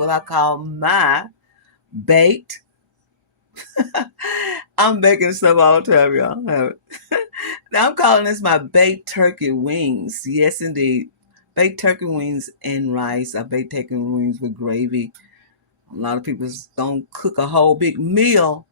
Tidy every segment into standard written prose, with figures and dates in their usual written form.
what I call my baked. I'm baking stuff all the time, y'all. Now I'm calling this my baked turkey wings. Yes, indeed. Baked turkey wings and rice. I bake turkey wings with gravy. A lot of people don't cook a whole big meal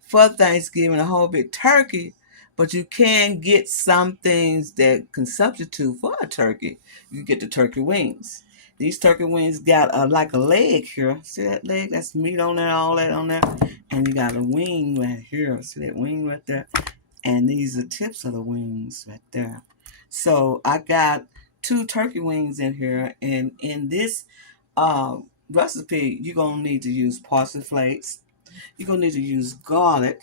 for Thanksgiving, a whole big turkey, but you can get some things that can substitute for a turkey. You get the turkey wings. These turkey wings got like a leg here. See that leg? That's meat on there, all that on there. And you got a wing right here. See that wing right there? And these are tips of the wings right there. So I got 2 turkey wings in here. And in this uh, recipe, you're going to need to use parsley flakes. You're going to need to use garlic,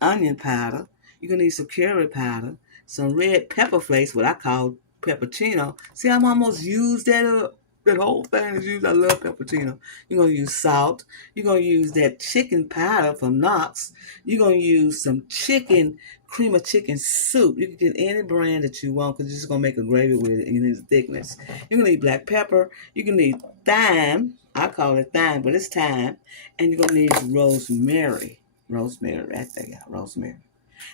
onion powder. You're going to need some curry powder, some red pepper flakes, what I call peppercino. See, I'm almost used that that whole thing is used. I love peppercino. You're going to use salt. You're going to use that chicken powder from Knox. You're going to use some cream of chicken soup. You can get any brand that you want because you're just going to make a gravy with it in its thickness. You're going to need black pepper. You're going to need thyme. I call it thyme, but it's thyme. And you're going to need rosemary. Rosemary, right there, yeah, rosemary.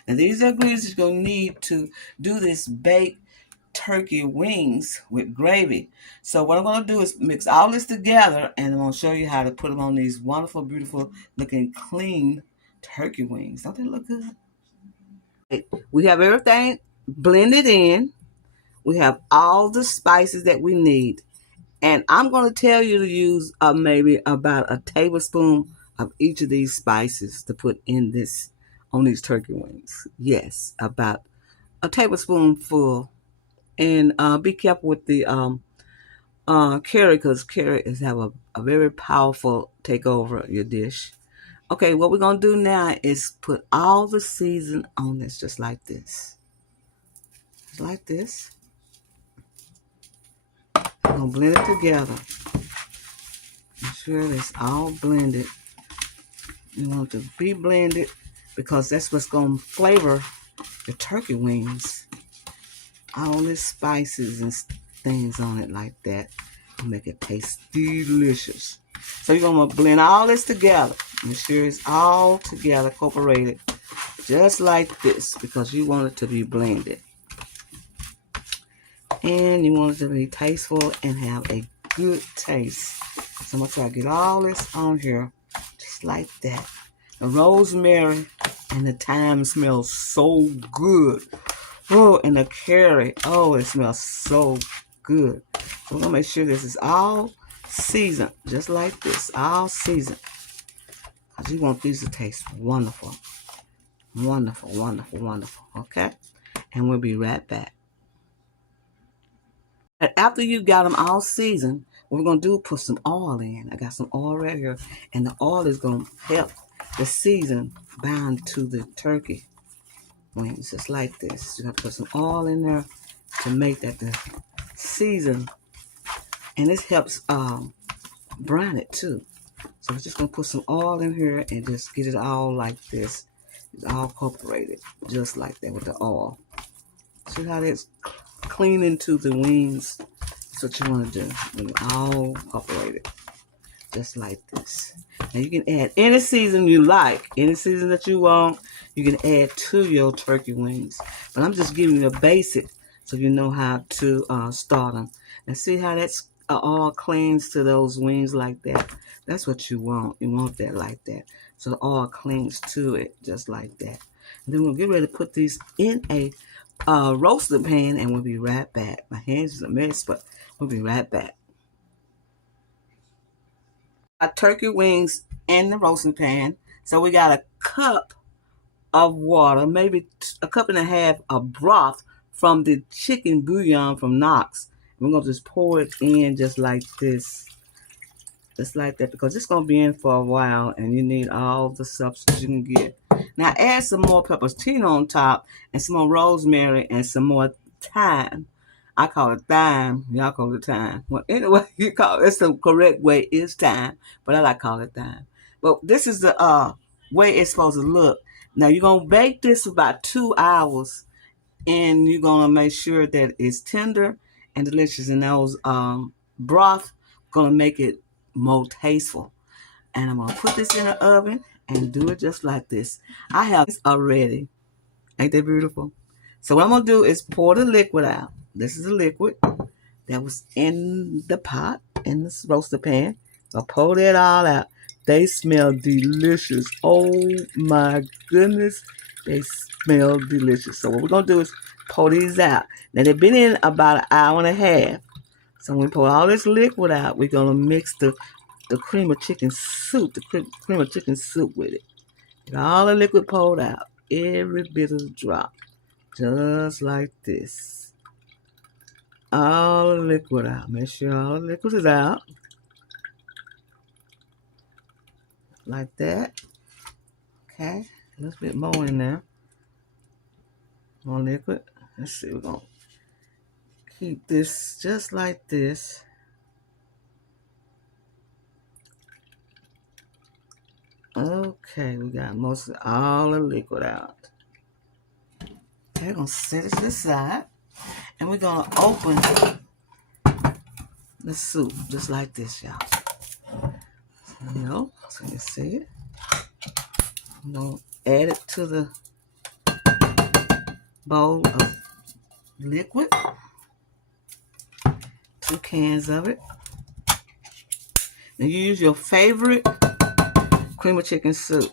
Now, these are ingredients you're going to need to do this baked turkey wings with gravy. So what I'm going to do is mix all this together, and I'm going to show you how to put them on these wonderful, beautiful looking, clean turkey wings. Don't they look good? We have everything blended in. We have all the spices that we need. And I'm going to tell you to use maybe about a tablespoon of each of these spices to put in this on these turkey wings. Yes, about a tablespoonful. And be careful with the curry, because curry is have a very powerful takeover your dish. Okay, what we're going to do now is put all the season on this, just like this. Just like this. We're going to blend it together. Make sure it's all blended. You want it to be blended because that's what's going to flavor the turkey wings. All the spices and things on it like that will make it taste delicious. So you're going to blend all this together. Make sure it's all together, incorporated, just like this, because you want it to be blended. And you want it to be tasteful and have a good taste. So I'm going to try to get all this on here, just like that. The rosemary and the thyme smells so good. Oh, and the curry, oh, it smells so good. So we're going to make sure this is all seasoned, just like this, all seasoned. Because you want these to taste wonderful. Wonderful, wonderful, wonderful. Okay? And we'll be right back. And after you've got them all seasoned, what we're going to do is put some oil in. I got some oil right here. And the oil is going to help the season bind to the turkey wings, just like this. You got to put some oil in there to make that the season. And this helps brown it too. So we're just going to put some oil in here and just get it all like this. It's all incorporated, just like that with the oil. See how that's clean into the wings? That's what you want to do. It's all incorporated, just like this. Now you can add any season you like, any season that you want. You can add to your turkey wings. But I'm just giving you the basic so you know how to start them. And see how that's all clings to those wings like that? That's what you want. You want that like that. So the oil clings to it just like that. And then we'll get ready to put these in a roasting pan, and we'll be right back. My hands is a mess, but we'll be right back. Our turkey wings in the roasting pan. So we got a cup of water, maybe a cup and a half of broth from the chicken bouillon from Knox. We're going to just pour it in just like this. Just like that, because it's going to be in for a while and you need all the substance you can get. Now add some more peppercino on top and some more rosemary and some more thyme. I call it thyme. Y'all call it thyme. Well, anyway, you call it. That's the correct way is thyme, but I like to call it thyme. But this is the way it's supposed to look. Now you're going to bake this for about 2 hours, and you're going to make sure that it's tender and delicious. And those broth going to make it more tasteful. And I'm gonna put this in the oven and do it just like this. I have this already. Ain't that beautiful? So what I'm gonna do is pour the liquid out. This is the liquid that was in the pot, in the roaster pan. I'll pour that all out. They smell delicious. Oh my goodness. They smell delicious. So what we're going to do is pour these out. Now they've been in about an hour and a half. So when we pour all this liquid out, we're going to mix the cream of chicken soup, the cream of chicken soup with it. Get all the liquid poured out. Every bit of the drop. Just like this. All the liquid out. Make sure all the liquid is out. Like that. Okay. A little bit more in there. More liquid. Let's see. We're going to keep this just like this. Okay. We got most of all the liquid out. Okay. We're going to set it to the side. And we're going to open the soup just like this, y'all. So you see it. I'm going to add it to the bowl of liquid. 2 cans of it. And you use your favorite cream of chicken soup.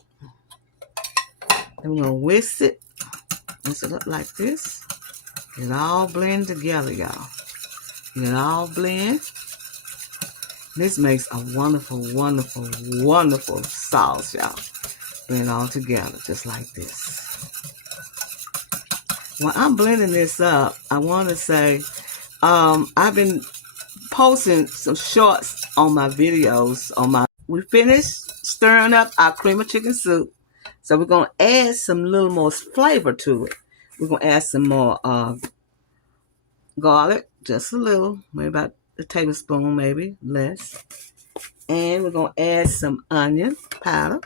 And we're going to whisk it. Mix it up like this. Get it all blend together, y'all. Get it all blend. This makes a wonderful, wonderful, wonderful sauce, y'all. Blend it all together just like this. When I'm blending this up, I want to say I've been posting some shorts on my videos. We finished stirring up our cream of chicken soup. So we're going to add some little more flavor to it. We're going to add some more garlic, just a little, maybe about a tablespoon, maybe less. And we're going to add some onion powder,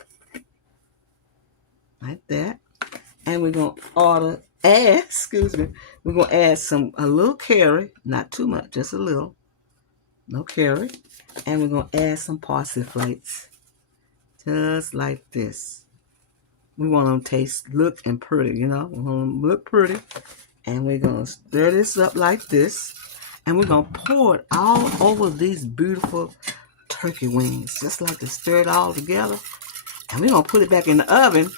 like that. And we're going to add a little curry, not too much, just a little. No curry. And we're going to add some parsley flakes, just like this. We want them to taste, look, and pretty, We want them to look pretty. And we're going to stir this up like this. And we're going to pour it all over these beautiful turkey wings, just like to stir it all together. And we're going to put it back in the oven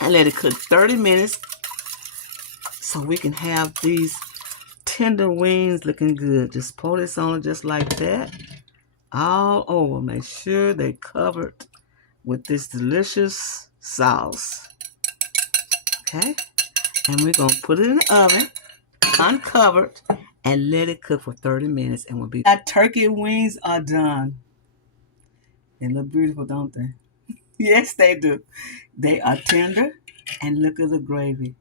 and let it cook 30 minutes so we can have these tender wings looking good. Just pour this on just like that, all over. Make sure they're covered with this delicious sauce. Okay? And we're going to put it in the oven, uncovered, and let it cook for 30 minutes. And our turkey wings are done. They look beautiful, don't they? Yes, they do. They are tender. And look at the gravy.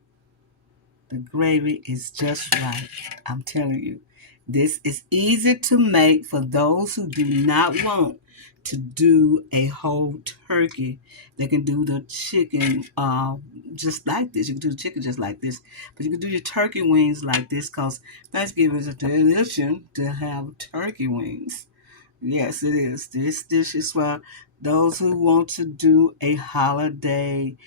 The gravy is just right. I'm telling you. This is easy to make for those who do not want to do a whole turkey. They can do the chicken just like this. You can do the chicken just like this. But you can do your turkey wings like this because Thanksgiving is a tradition to have turkey wings. Yes, it is. This dish is for those who want to do a holiday